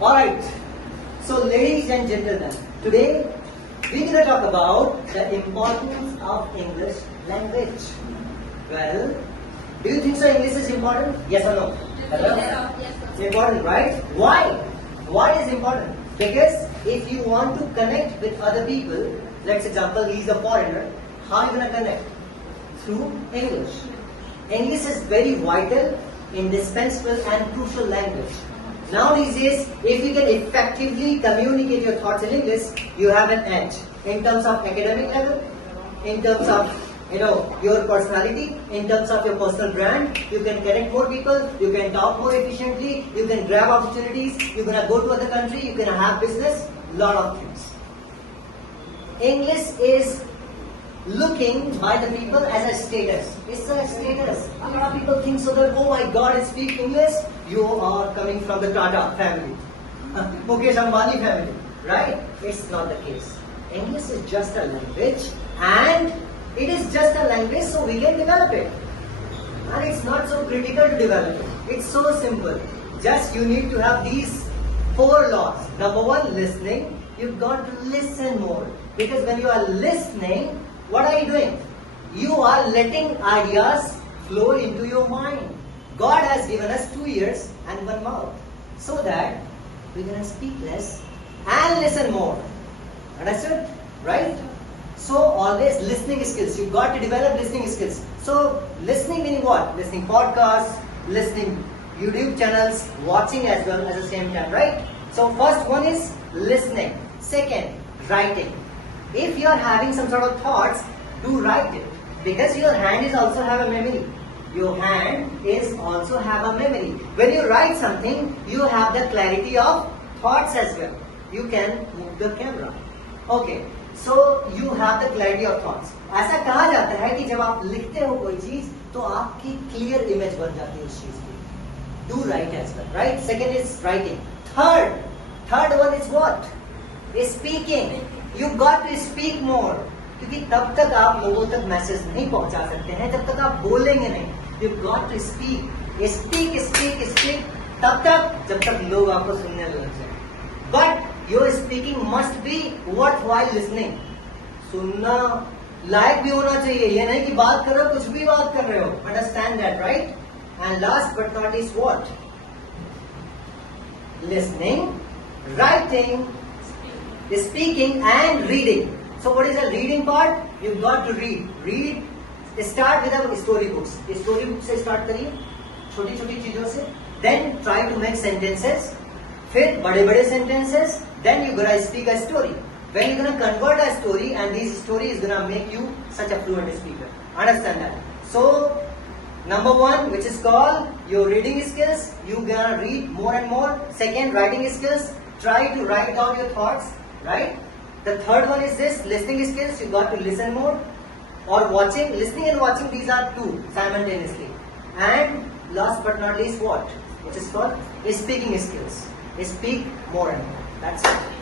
Alright, so ladies and gentlemen, today we're going to talk about the importance of English language. Well, do you think so English is important? Yes or no? Hello? Yes, It's important, right? Why? Why is it important? Because if you want to connect with other people, let's example he's a foreigner, how are you going to connect? Through English. English is very vital, indispensable and crucial language. Now these days, if you can effectively communicate your thoughts in English, you have an edge in terms of academic level, in terms of your personality, in terms of your personal brand. You can connect more people, you can talk more efficiently, you can grab opportunities, you're gonna go to other country, you can have business, lot of things. English is looking by the people as a status. It's a status. A lot of people think so that, oh my God, I speak English. You are coming from the Tata family, Mukesh Ambani family, right? It's not the case. English is just a language, and it is just a language, so we can develop it. And it's not so critical to develop it. It's so simple. Just you need to have these 4 laws. Number 1, listening. You've got to listen more. Because when you are listening, what are you doing? You are letting ideas flow into your mind. God has given us 2 ears and 1 mouth, so that we're going to speak less and listen more. Understood? Right? So always listening skills. You've got to develop listening skills. So listening meaning what? Listening podcasts, listening YouTube channels, watching as well at the same time, right? So first one is listening. Second, writing. If you are having some sort of thoughts, do write it. Because your hand is also have a memory. Your hand is also have a memory. When you write something, you have the clarity of thoughts as well. You can move the camera. Okay. So you have the clarity of thoughts. ऐसा कहा जाता है कि जब आप लिखते हो कोई चीज तो आपकी clear image बन जाती है उस चीज की. Do write as well, right? Second is writing. Third one is what? Is speaking. You got to speak more. क्योंकि तब तक आप लोगों तक मैसेज नहीं पहुंचा सकते हैं जब तक आप बोलेंगे नहीं. You got to speak. Speak. तब तक जब तक लोग आपको सुनने लग जाए. But your speaking must be worthwhile listening. सुनना लायक भी होना चाहिए. ये नहीं कि बात कर रहे हो कुछ भी बात कर रहे हो. Understand that, right? And last but not least, what? Listening, writing, speaking, and reading. So what is the reading part? You've got to read. Start with the story books. Story books से start करिए, छोटी-छोटी चीजों से. Then try to make sentences. फिर बड़े-बड़े sentences. Then you're gonna speak a story. When you're gonna convert a story, and this story is gonna make you such a fluent speaker. Understand that? So number 1, which is called your reading skills, you're gonna read more and more. Second, writing skills. Try to write down your thoughts, right? The third one is this, listening skills. You got to listen more. Or watching, listening and watching, these are 2 simultaneously. And last but not least, what? Which is called speaking skills. Speak more and more. That's it.